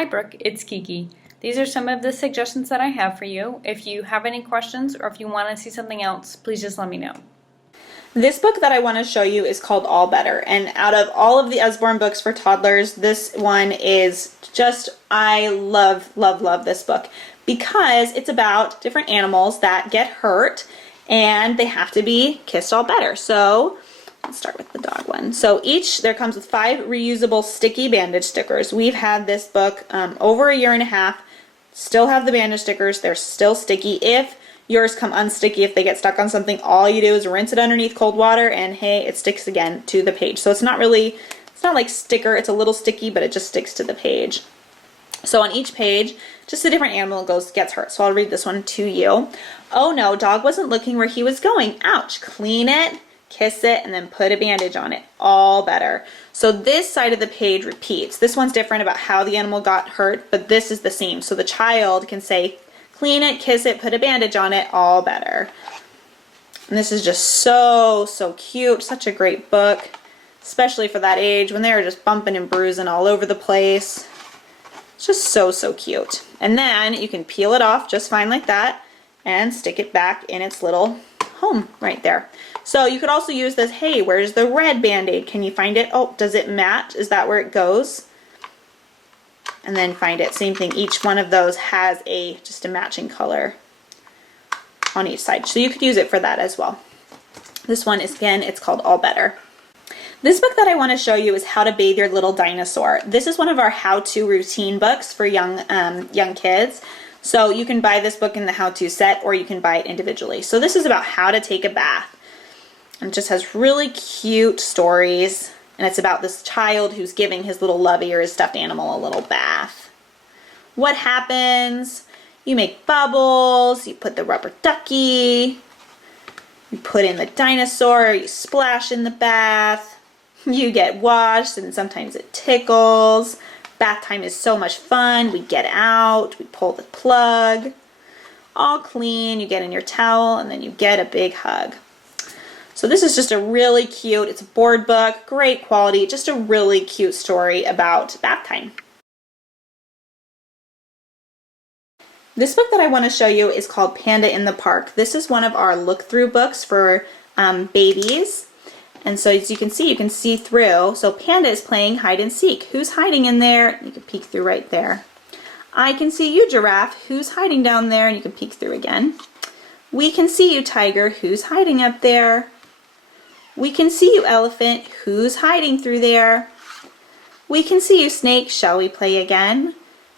Hi Brooke, it's Kiki. These are some of the suggestions that I have for you. If you have any questions or if you want to see something else, please just let me know. This book that I want to show you is called All Better, and out of all of the Usborne books for toddlers, this one is just, I love this book because it's about different animals that get hurt and they have to be kissed all better. So let's start with the dog one. So there comes with 5 reusable sticky bandage stickers. We've had this book over a year and a half, still have the bandage stickers, they're still sticky. If yours come unsticky, if they get stuck on something, all you do is rinse it underneath cold water and hey, it sticks again to the page. So it's not like sticker, it's a little sticky, but it just sticks to the page. So on each page, just a different animal gets hurt. So I'll read this one to you. Oh no, dog wasn't looking where he was going. Ouch. Clean it, kiss it, and then put a bandage on it. All better. So this side of the page repeats. This one's different about how the animal got hurt, but this is the same. So the child can say, clean it, kiss it, put a bandage on it, all better. And this is just so cute. Such a great book, especially for that age when they're just bumping and bruising all over the place. It's just so cute. And then you can peel it off just fine like that and stick it back in its little home right there. So you could also use this, hey, where's the red Band-Aid? Can you find it? Oh, does it match? Is that where it goes? And then find it. Same thing, each one of those has just a matching color on each side. So you could use it for that as well. This one is, again, it's called All Better. This book that I want to show you is How to Bathe Your Little Dinosaur. This is one of our how-to routine books for young kids. So you can buy this book in the how-to set or you can buy it individually. So this is about how to take a bath. And it just has really cute stories. And it's about this child who's giving his little lovey or his stuffed animal a little bath. What happens? You make bubbles, you put the rubber ducky, you put in the dinosaur, you splash in the bath, you get washed and sometimes it tickles. Bath time is so much fun. We get out, we pull the plug, all clean, you get in your towel, and then you get a big hug. So this is just a really cute, it's a board book, great quality, just a really cute story about bath time. This book that I want to show you is called Panda in the Park. This is one of our look-through books for babies. And so as you can see through. So Panda is playing hide and seek. Who's hiding in there? You can peek through right there. I can see you, Giraffe. Who's hiding down there? And you can peek through again. We can see you, Tiger. Who's hiding up there? We can see you, Elephant. Who's hiding through there? We can see you, Snake. Shall we play again?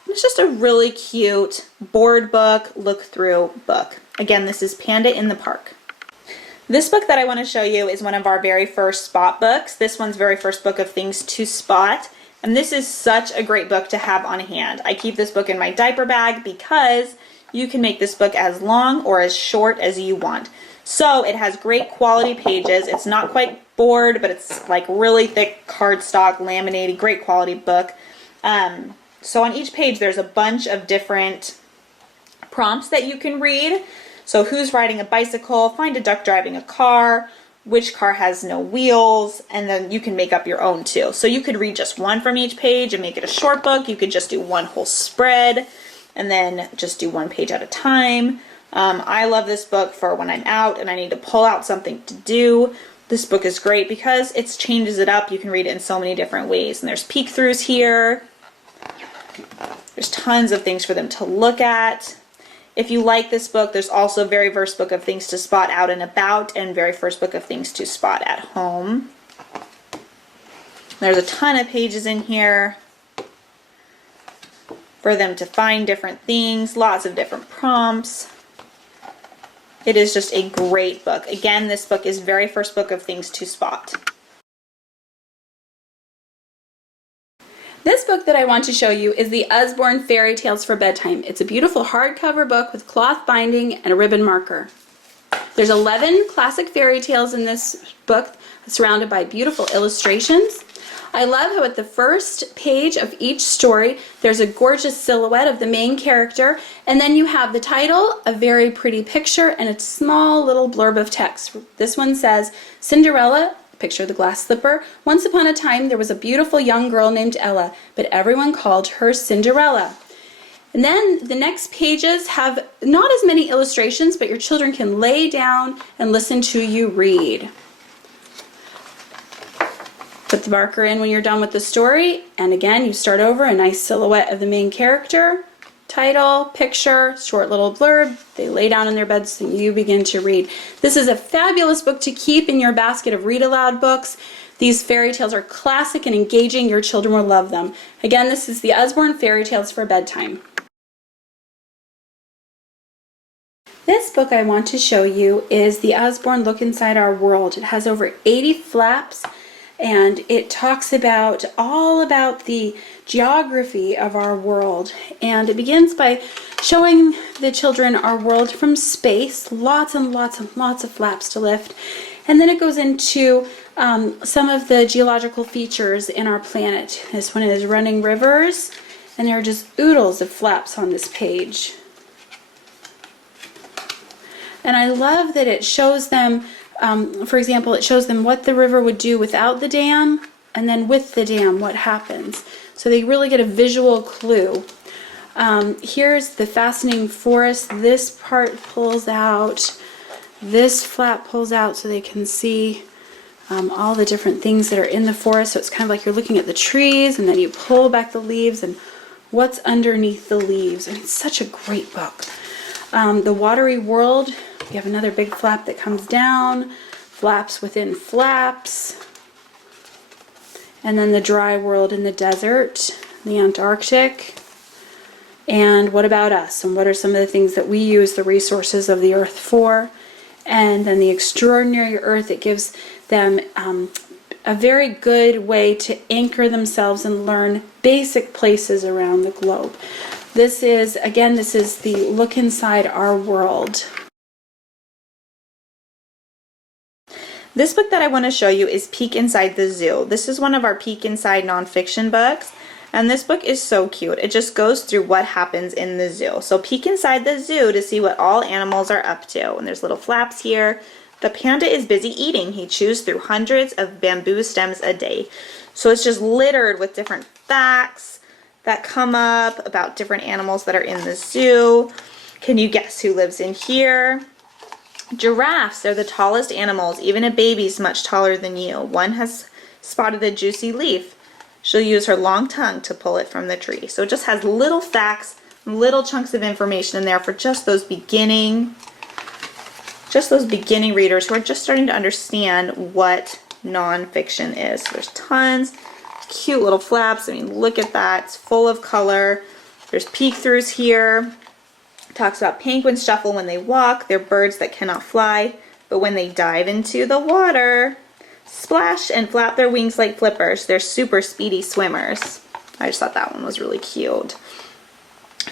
It's just a really cute board book, look-through book. Again, this is Panda in the Park. This book that I want to show you is one of our very first spot books. This one's very first book of things to spot. And this is such a great book to have on hand. I keep this book in my diaper bag because you can make this book as long or as short as you want. So it has great quality pages. It's not quite board, but it's like really thick cardstock, laminated, great quality book. So on each page there's a bunch of different prompts that you can read. So who's riding a bicycle, find a duck driving a car, which car has no wheels, and then you can make up your own too. So you could read just one from each page and make it a short book. You could just do one whole spread and then just do one page at a time. I love this book for when I'm out and I need to pull out something to do. This book is great because it changes it up. You can read it in so many different ways. And there's peek-throughs here. There's tons of things for them to look at. If you like this book, there's also very first book of things to spot out and about and very first book of things to spot at home. There's a ton of pages in here for them to find different things, lots of different prompts. It is just a great book. Again, this book is very first book of things to spot. This book that I want to show you is the Usborne Fairy Tales for Bedtime. It's a beautiful hardcover book with cloth binding and a ribbon marker. There's 11 classic fairy tales in this book, surrounded by beautiful illustrations. I love how at the first page of each story there's a gorgeous silhouette of the main character, and then you have the title, a very pretty picture, and a small little blurb of text. This one says, Cinderella picture the glass slipper. Once upon a time, there was a beautiful young girl named Ella, but everyone called her Cinderella. And then the next pages have not as many illustrations, but your children can lay down and listen to you read. Put the marker in when you're done with the story, and again, you start over, a nice silhouette of the main character, title, picture, short little blurb. They lay down in their beds and you begin to read. This is a fabulous book to keep in your basket of read aloud books. These fairy tales are classic and engaging. Your children will love them. Again, this is the Usborne Fairy Tales for Bedtime. This book I want to show you is the Usborne Look Inside Our World. It has over 80 flaps, and it talks about all about the geography of our world. And it begins by showing the children our world from space, lots and lots and lots of flaps to lift. And then it goes into some of the geological features in our planet. This one is running rivers, and there are just oodles of flaps on this page. And I love that it shows them, for example, it shows them what the river would do without the dam, and then with the dam, what happens. So they really get a visual clue. Here's the fascinating forest. This part pulls out, this flap pulls out so they can see all the different things that are in the forest. So it's kind of like you're looking at the trees, and then you pull back the leaves and what's underneath the leaves. And it's such a great book. The watery world, you have another big flap that comes down, flaps within flaps, and then the dry world in the desert, the Antarctic, and what about us, and what are some of the things that we use the resources of the earth for, and then the extraordinary earth. It gives them a very good way to anchor themselves and learn basic places around the globe. This is the Look Inside Our World. This book that I want to show you is Peek Inside the Zoo. This is one of our Peek Inside nonfiction books, and this book is so cute. It just goes through what happens in the zoo. So peek inside the zoo to see what all animals are up to. And there's little flaps here. The panda is busy eating. He chews through hundreds of bamboo stems a day. So it's just littered with different facts that come up about different animals that are in the zoo. Can you guess who lives in here? Giraffes are the tallest animals. Even a baby's much taller than you. One has spotted a juicy leaf. She'll use her long tongue to pull it from the tree. So it just has little facts, little chunks of information in there for just those beginning readers who are just starting to understand what nonfiction is. So there's tons of cute little flaps. I mean, look at that. It's full of color. There's peek-throughs here. It talks about penguins shuffle when they walk. They're birds that cannot fly, but when they dive into the water, splash and flap their wings like flippers. They're super speedy swimmers. I just thought that one was really cute.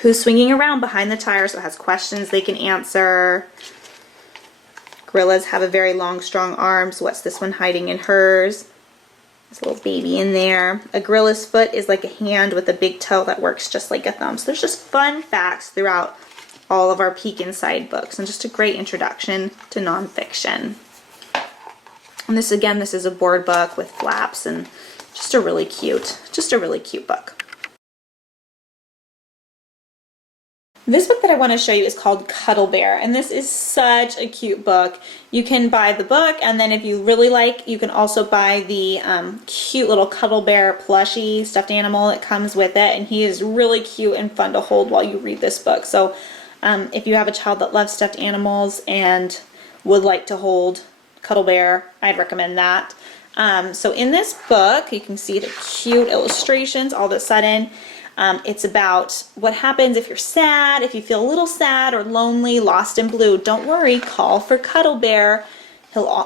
Who's swinging around behind the tire, so it has questions they can answer. Gorillas have a very long, strong arms. What's this one hiding in hers? There's a little baby in there. A gorilla's foot is like a hand with a big toe that works just like a thumb. So there's just fun facts throughout all of our Peek Inside books, and just a great introduction to nonfiction. And this is a board book with flaps, and just a really cute book. This book that I want to show you is called Cuddle Bear, and this is such a cute book. You can buy the book, and then if you really like, you can also buy the cute little Cuddle Bear plushie stuffed animal that comes with it, and he is really cute and fun to hold while you read this book. So if you have a child that loves stuffed animals and would like to hold Cuddle Bear, I'd recommend that. So in this book, you can see the cute illustrations all of a sudden. It's about what happens if you're sad, if you feel a little sad or lonely, lost and blue. Don't worry, call for Cuddle Bear.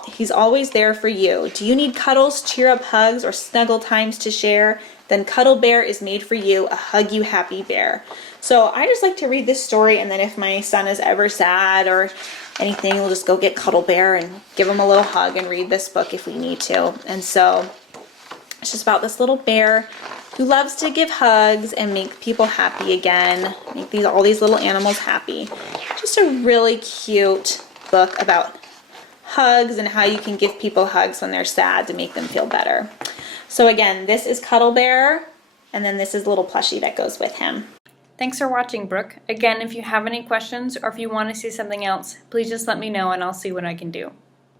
He's always there for you. Do you need cuddles, cheer up hugs, or snuggle times to share? Then Cuddle Bear is made for you, a hug you happy bear. So I just like to read this story, and then if my son is ever sad or anything, we'll just go get Cuddle Bear and give him a little hug and read this book if we need to. And so it's just about this little bear who loves to give hugs and make people happy again, make all these little animals happy. Just a really cute book about hugs and how you can give people hugs when they're sad to make them feel better. So again, this is Cuddle Bear, and then this is little plushie that goes with him. Thanks for watching, Brooke. Again, if you have any questions or if you want to see something else, please just let me know and I'll see what I can do.